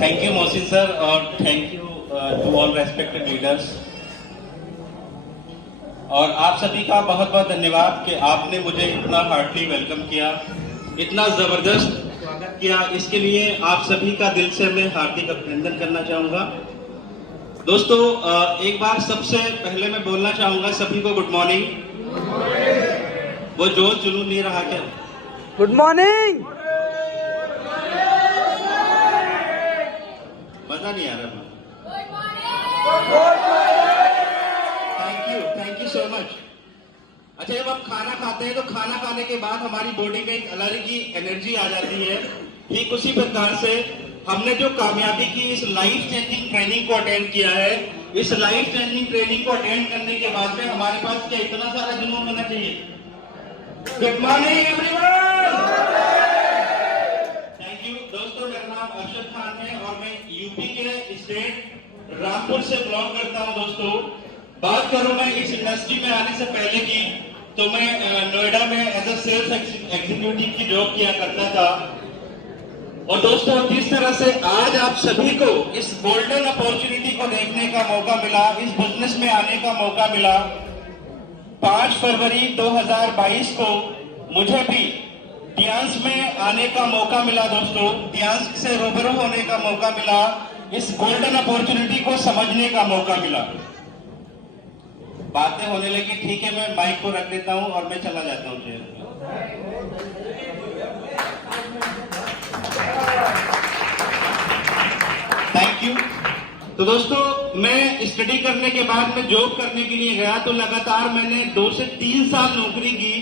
Thank you Mohsin sir और thank you to all respected leaders. और आप सभी का बहुत बहुत धन्यवाद कि आपने मुझे इतना हार्टली वेलकम किया, इतना जबरदस्त स्वागत किया। इसके लिए आप सभी का दिल से मैं हार्दिक अभिनंदन करना चाहूंगा। दोस्तों एक बार सबसे पहले मैं बोलना चाहूंगा सभी को गुड मॉर्निंग। वो जोश जुनून नहीं रहा क्या? Good morning. मजा नहीं आ रहा। Thank you so much. अच्छा, जब आप खाना खाते हैं तो खाना खाने के बाद हमारी बॉडी में एक अलग ही एनर्जी आ जाती है। ठीक उसी प्रकार से हमने जो कामयाबी की इस लाइफ चेंजिंग ट्रेनिंग को अटेंड किया है, इस लाइफ चेंजिंग ट्रेनिंग को अटेंड करने के बाद में हमारे पास क्या इतना सारा जुनून होना चाहिए? Good morning everyone. Thank you दोस्तों, मेरा नाम अरशद खान है और मैं यूपी के स्टेट रामपुर से बिलोंग करता हूं। दोस्तों बात करूं मैं इस इंडस्ट्री में आने से पहले की, तो मैं नोएडा में एज अ सेल्स एग्जीक्यूटिव की जॉब किया करता था। और दोस्तों जिस तरह से आज आप सभी को इस गोल्डन अपॉर्चुनिटी को देखने का मौका मिला, इस बिजनेस में आने का मौका मिला, 5 फरवरी 2022 को मुझे भी टियांस में आने का मौका मिला। दोस्तों टियांस से रूबरू होने का मौका मिला, इस गोल्डन अपॉर्चुनिटी को समझने का मौका मिला। बातें होने लगी, ठीक है मैं माइक को रख देता हूं और मैं चला जाता हूं चेयर। Thank you. तो दोस्तों मैं स्टडी करने के बाद में जॉब करने के लिए गया, तो लगातार मैंने 2 से 3 साल नौकरी की।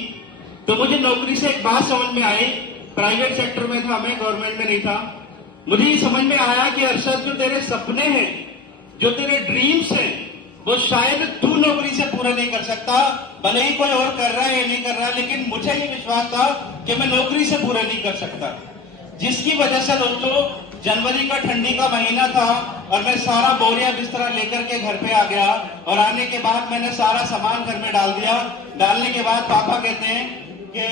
तो मुझे नौकरी से एक बात समझ में आई, प्राइवेट सेक्टर में था मैं, गवर्नमेंट में नहीं था। मुझे ये समझ में आया कि अरशद जो तेरे सपने हैं, जो तेरे ड्रीम्स हैं, वो शायद तू नौकरी से पूरा नहीं कर सकता, भले ही कोई और कर रहा है या नहीं कर रहा, लेकिन मुझे ये विश्वास था कि मैं नौकरी से पूरा नहीं कर सकता। जिसकी वजह से दोस्तों जनवरी का ठंडी का महीना था और मैं सारा बोरिया बिस्तरा लेकर के घर पे आ गया। और आने के बाद मैंने सारा सामान घर में डाल दिया। डालने के बाद पापा कहते हैं कि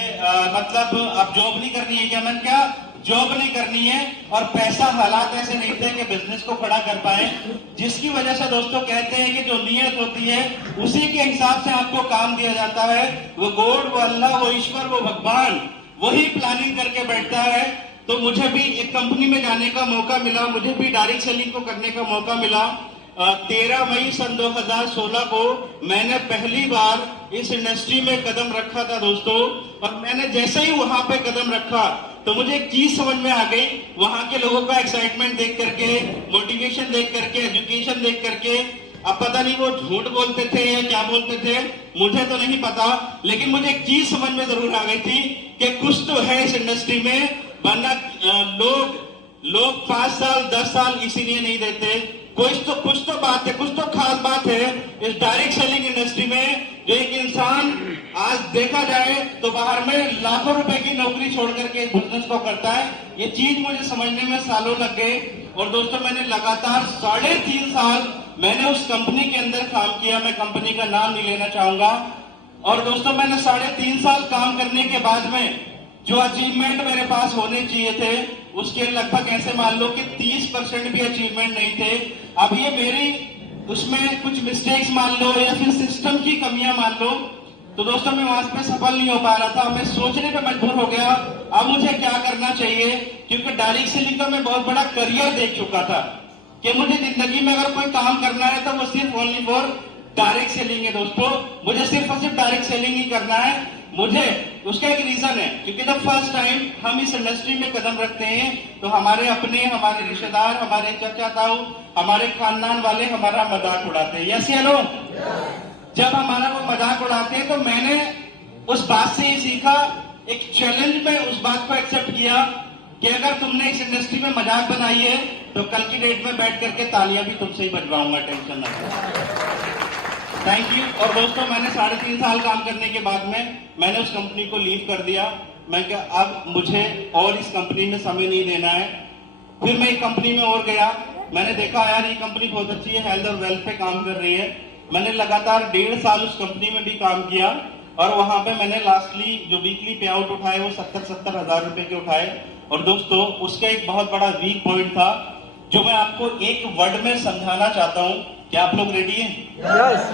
मतलब अब जॉब नहीं करनी है क्या? मैंने क्या जॉब नहीं करनी है, और पैसा हालात ऐसे नहीं थे कि बिजनेस को खड़ा कर पाए। जिसकी वजह से दोस्तों कहते हैं कि जो नियत होती है उसी के हिसाब से आपको काम दिया जाता है। वो गॉड, वो अल्लाह, वो ईश्वर, वो भगवान वही प्लानिंग करके बैठता है। तो मुझे भी एक कंपनी में जाने का मौका मिला, मुझे भी डायरेक्ट सेलिंग को करने का मौका मिला। 13 मई सन 2016 को मैंने पहली बार इस इंडस्ट्री में कदम रखा था दोस्तों। और मैंने जैसे ही वहां पे कदम रखा तो मुझे एक चीज समझ में आ गई, वहां के लोगों का एक्साइटमेंट देख करके, मोटिवेशन देख करके, एजुकेशन देख करके। अब पता नहीं वो झूठ बोलते थे या क्या बोलते थे, मुझे तो नहीं पता, लेकिन मुझे एक चीज समझ में जरूर आ गई थी कि कुछ तो है इस इंडस्ट्री में, वरना लोग 5 साल 10 साल इसीलिए नहीं देते। कुछ तो बात है, कुछ तो खास बात है इस डायरेक्ट सेलिंग इंडस्ट्री में, जो एक इंसान आज देखा जाए तो बाहर में लाखों रुपए की नौकरी छोड़ करके इस बिजनेस को करता है। ये चीज मुझे समझने में सालों लग गए। और दोस्तों मैंने लगातार 3.5 साल मैंने उस कंपनी के अंदर काम किया। मैं कंपनी का नाम नहीं लेना चाहूंगा। और दोस्तों मैंने 3.5 साल काम करने के बाद में जो अचीवमेंट मेरे पास होने चाहिए थे, उसके लगभग ऐसे मान लो कि 30% भी अचीवमेंट नहीं थे। अब ये मेरी उसमें कुछ मिस्टेक्स मान लो या फिर सिस्टम की कमियां मान लो, तो दोस्तों मैं वहां पे सफल नहीं हो पा रहा था। मैं सोचने पे मजबूर हो गया अब मुझे क्या करना चाहिए, क्योंकि डायरेक्ट सेलिंग का मैं बहुत बड़ा करियर देख चुका था कि मुझे जिंदगी में अगर कोई काम करना है तो वो सिर्फ ओनली फॉर डायरेक्ट सेलिंग है। दोस्तों मुझे सिर्फ और सिर्फ डायरेक्ट सेलिंग ही करना है। मुझे उसका एक रीजन है, क्योंकि जब फर्स्ट टाइम हम इस इंडस्ट्री में कदम रखते हैं तो हमारे अपने, हमारे रिश्तेदार, हमारे चाचा ताऊ, हमारे खानदान वाले हमारा मजाक उड़ाते हैं। यस या नो? जब हमारा वो मजाक उड़ाते हैं तो मैंने उस बात से ही सीखा, एक चैलेंज में उस बात को एक्सेप्ट किया कि अगर तुमने इस इंडस्ट्री में मजाक बनाई है तो कल की डेट में बैठ करके तालियां भी तुमसे ही बजवाऊंगा, टेंशन ना लो। Thank you. और दोस्तों मैंने 3.5 साल काम करने के बाद में मैंने उस कंपनी को लीव कर दिया। मैं क्या अब मुझे और इस कंपनी में समय नहीं देना है। फिर मैं एक कंपनी में और गया, मैंने देखा यार ये कंपनी बहुत अच्छी है, हेल्थ और वेल्थ पे काम कर रही है। मैंने लगातार 1.5 साल उस कंपनी में भी काम किया और वहां पे मैंने लास्टली जो वीकली पे आउट उठाए वो 70 हज़ार रुपए के उठाए। और दोस्तों उसका एक बहुत बड़ा वीक पॉइंट था, जो मैं आपको एक वर्ड में समझाना चाहता हूं। क्या आप लोग रेडी हैं? यस।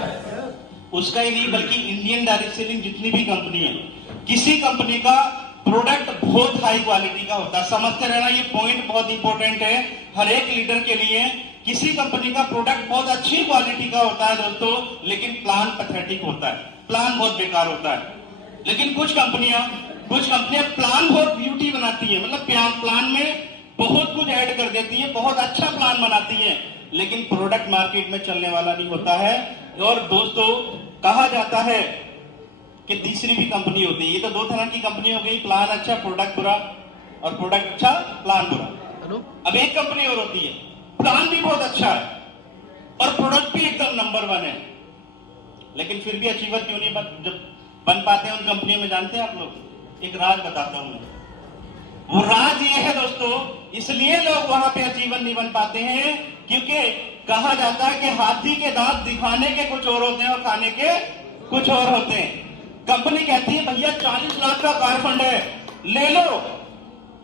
उसका ही नहीं बल्कि इंडियन डायरेक्ट सेलिंग जितनी भी कंपनी है, किसी कंपनी का प्रोडक्ट बहुत हाई क्वालिटी का होता है। समझते रहना, ये पॉइंट बहुत इंपॉर्टेंट है हर एक लीडर के लिए। किसी कंपनी का प्रोडक्ट बहुत अच्छी क्वालिटी का होता है दोस्तों, लेकिन प्लान पैथेटिक होता है, प्लान बहुत बेकार होता है। लेकिन कुछ कंपनियां प्लान बहुत ब्यूटी बनाती है, मतलब प्लान में बहुत कुछ ऐड कर देती है, बहुत अच्छा प्लान बनाती है, लेकिन प्रोडक्ट मार्केट में चलने वाला नहीं होता है। और दोस्तों कहा जाता है कि तीसरी भी कंपनी होती है। ये तो दो तरह की कंपनी हो गई, प्लान अच्छा प्रोडक्ट बुरा, और प्रोडक्ट अच्छा प्लान बुरा। अब एक कंपनी और होती है, प्लान भी बहुत अच्छा है और प्रोडक्ट भी एकदम नंबर 1 है, लेकिन फिर भी अचीवर क्यों नहीं जब बन पाते हैं उन कंपनियों में, जानते हैं आप लोग? एक राज बताता हूं मैं। वो राज ये है दोस्तों, इसलिए लोग वहां पे अचीवर नहीं बन पाते हैं क्योंकि कहा जाता है कि हाथी के दांत दिखाने के कुछ और होते हैं और खाने के कुछ और होते हैं। कंपनी कहती है भैया 40 लाख का कार फंड है, ले लो,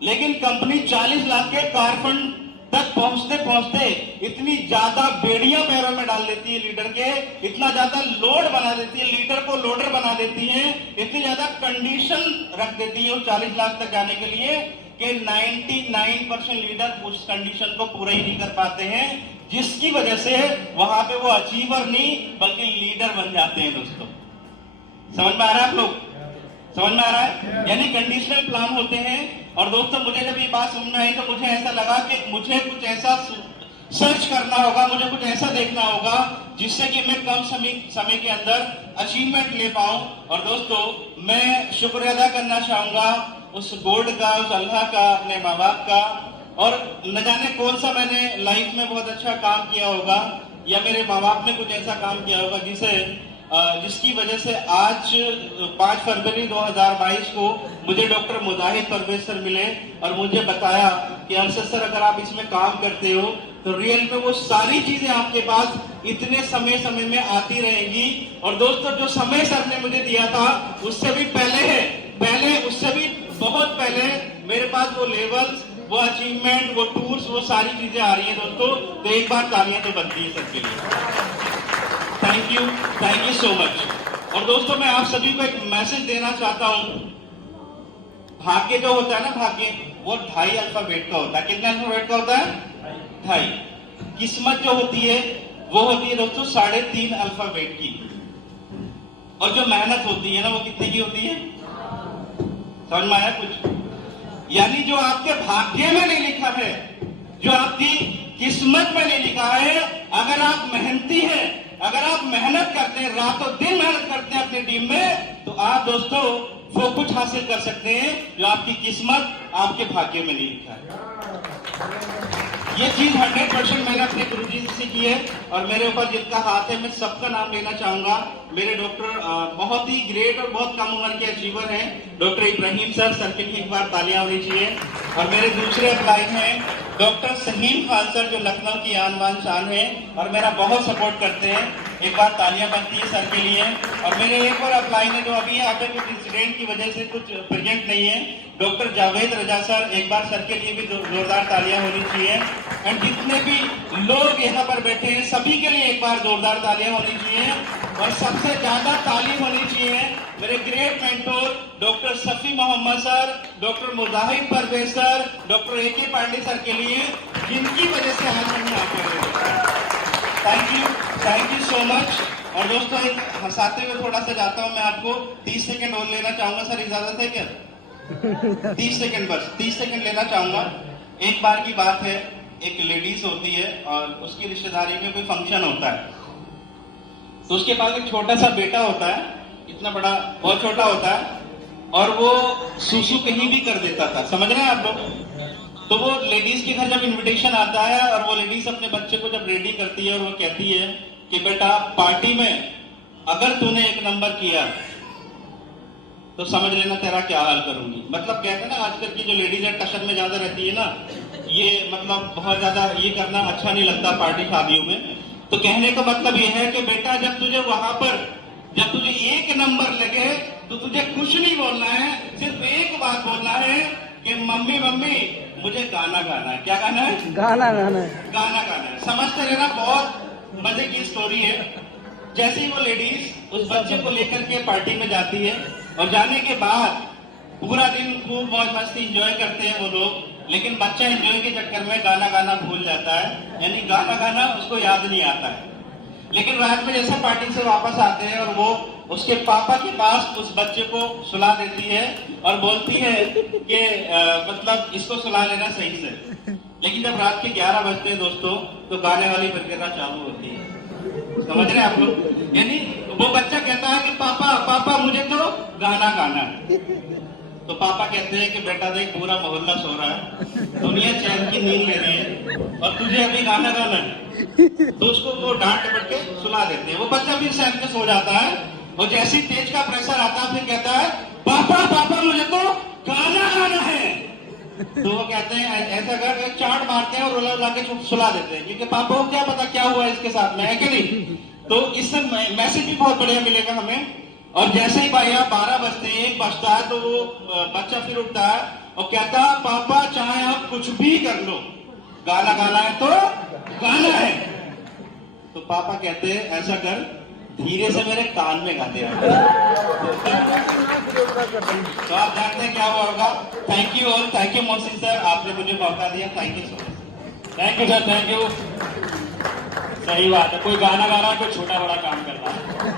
लेकिन कंपनी 40 लाख के कार फंड तक पहुंचते पहुंचते इतनी ज्यादा बेड़ियां पैरों में डाल देती है लीडर के, इतना ज्यादा लोड बना देती है, लीडर को लोडर बना देती है, इतनी ज्यादा कंडीशन रख देती है उस 40 लाख तक जाने के लिए कि 99% लीडर उस कंडीशन को पूरा ही नहीं कर पाते हैं, जिसकी वजह से वहां पे वो अचीवर नहीं बल्कि लीडर बन जाते हैं। दोस्तों समझ में आ रहा है? आप लोग समझ में आ रहा है? यानी कंडीशनल प्लान होते हैं। और दोस्तों मुझे जब ये बात समझ में आई तो मुझे ऐसा लगा कि मुझे कुछ ऐसा सर्च करना होगा, मुझे कुछ ऐसा देखना होगा जिससे कि मैं कम समय के अंदर अचीवमेंट ले पाऊं। और दोस्तों मैं शुक्रिया अदा करना चाहूंगा उस बोर्ड का, उस अल्लाह का, अपने माँ बाप का, और न जाने कौन सा मैंने लाइफ में बहुत अच्छा काम किया होगा या मेरे माँ बाप ने कुछ ऐसा काम किया होगा जिसकी वजह से आज 5 फरवरी 2022 को मुझे डॉक्टर मुजाहिद परवेज सर मिले और मुझे बताया कि अरशद सर अगर आप इसमें काम करते हो तो रियल में वो सारी चीजें आपके पास इतने समय में आती रहेंगी। और दोस्तों जो समय सर ने मुझे दिया था उससे भी पहले उससे भी बहुत पहले मेरे पास वो लेवल्स, वो अचीवमेंट, वो टूर्स, वो सारी चीजें आ रही हैं दोस्तों। तो एक बार तालियां तो बनती है सर के लिए। Thank you so much. और दोस्तों मैं आप सभी को एक मैसेज देना चाहता हूं। भाग्य जो होता है ना, भाग्य वो 2.5 अल्फाबेट का होता है। कितने अल्फाबेट का होता है? 2.5। किस्मत जो होती है वो होती है दोस्तों 3.5 अल्फाबेट की। और जो मेहनत होती है ना वो कितने की होती है? समझ में आया कुछ? यानी जो आपके भाग्य में नहीं लिखा है, जो आपकी किस्मत में नहीं लिखा है, अगर आप मेहनती हैं, अगर आप मेहनत करते हैं, रातों दिन मेहनत करते हैं अपनी टीम में, तो आप दोस्तों वो कुछ हासिल कर सकते हैं जो आपकी किस्मत, आपके भाग्य में नहीं लिखा है। ये चीज 100% मैंने अपने गुरुजी से सीखी है। और मेरे ऊपर जिनका हाथ है मैं सबका नाम लेना चाहूंगा। मेरे डॉक्टर बहुत ही ग्रेट और बहुत कम उम्र के अचीवर हैं, डॉक्टर इब्राहिम सर के लिए एक बार तालियां होनी चाहिए। और मेरे दूसरे अप्लाई हैं डॉक्टर सहीम खान सर जो लखनऊ की आन बान शान है और मेरा बहुत सपोर्ट करते हैं। एक बार तालियां बनती है सर के लिए। और मेरे एक और अप्लाई है जो अभी यहाँ पे कुछ इंसिडेंट की वजह से कुछ प्रेजेंट नहीं है, डॉक्टर जावेद रजा सर। एक बार सर के लिए भी जोरदार तालियां होनी चाहिए। एंड जितने भी लोग यहाँ पर बैठे हैं सभी के लिए एक बार जोरदार तालियां होनी चाहिए। और सबसे ज्यादा ताली होनी चाहिए मेरे great mentor doctor Safi Mohammad sir, doctor Mujahid Parvez sir, doctor AK Pandey sir के लिए, जिनकी वजह से आज हम यहाँ पर। Thank you so much. और दोस्तों एक हंसाते हुए थोड़ा सा जाता हूँ मैं, आपको 30 सेकंड और लेना चाहूंगा। सर इजाजत है क्या? 30 सेकंड, बस 30 सेकंड लेना चाहूंगा। एक बार की बात है, एक लेडीज होती है और उसकी रिश्तेदारी में कोई फंक्शन होता है, तो उसके पास एक छोटा सा बेटा होता है, इतना बड़ा, बहुत छोटा होता है, और वो सुसु कहीं भी कर देता था। समझ रहे हैं आप लोग? तो वो लेडीज के घर जब इनविटेशन आता है और वो लेडीज अपने बच्चे को जब रेडी करती है और वो कहती है कि बेटा पार्टी में अगर तूने 1 नंबर किया तो समझ लेना तेरा क्या हाल करूंगी। मतलब कहते हैं ना आजकल की जो लेडीज है टशन में ज्यादा रहती है ना, ये मतलब बहुत ज्यादा ये करना अच्छा नहीं लगता पार्टी शादियों में। तो कहने का मतलब ये है कि बेटा जब तुझे वहां पर जब तुझे 1 नंबर लगे तो तुझे कुछ नहीं बोलना है, सिर्फ एक बात बोलना है कि मम्मी मुझे गाना गाना है। क्या गाना है? गाना गाना है। गाना गाना है। समझते रहना, बहुत मजे की स्टोरी है। जैसे ही वो लेडीज उस बच्चे को लेकर के पार्टी में जाती है और जाने के बाद पूरा दिन खूब मौज मस्ती एंजॉय करते हैं वो लोग, लेकिन बच्चा एंजॉय के चक्कर में गाना गाना भूल जाता है, यानी गाना गाना उसको याद नहीं आता है। लेकिन रात में जैसे पार्टी से वापस आते हैं और वो उसके पापा के पास उस बच्चे को सुला देती है और बोलती है कि मतलब इसको सुला लेना सही से। लेकिन जब रात के 11 बजते हैं दोस्तों, तो गाने वाली प्रक्रिया चालू होती है। समझ रहे हैं आप लोग? यानी वो बच्चा कहता है कि पापा पापा मुझे तो गाना गाना है। तो पापा कहते हैं कि बेटा देख, पूरा मोहल्ला सो रहा है, दुनिया चैन की नींद ले रही है और तुझे अभी गाना गाना है। तो उसको वो डांट डपट के सुला देते हैं। वो बच्चा फिर सहम के सो जाता है और जैसे ही तेज का प्रेशर आता है फिर कहता है पापा पापा मुझे तो गाना गाना है। तो वो कहते हैं ऐसा कर, चाट मारते हैं और रुला रुला के सुला देते हैं, क्योंकि पापा को क्या पता क्या हुआ इसके साथ में, है कि नहीं? तो इससे मैसेज भी बहुत बढ़िया मिलेगा हमें। और जैसे ही भैया 12 बजते हैं, 1 बजता है, तो वो बच्चा फिर उठता है और कहता है पापा चाहे आप कुछ भी कर लो, गाना गाना है तो गाना है। तो पापा कहते हैं ऐसा कर, धीरे से मेरे कान में गाते हैं। तो आप जानते हैं क्या हुआ होगा। थैंक यू और थैंक यू मोहसिन सर, आपने मुझे मौका दिया। Thank you so much. Thank you sir, thank you. सही बात है, कोई गाना गा रहा है, कोई छोटा बड़ा काम कर रहा है।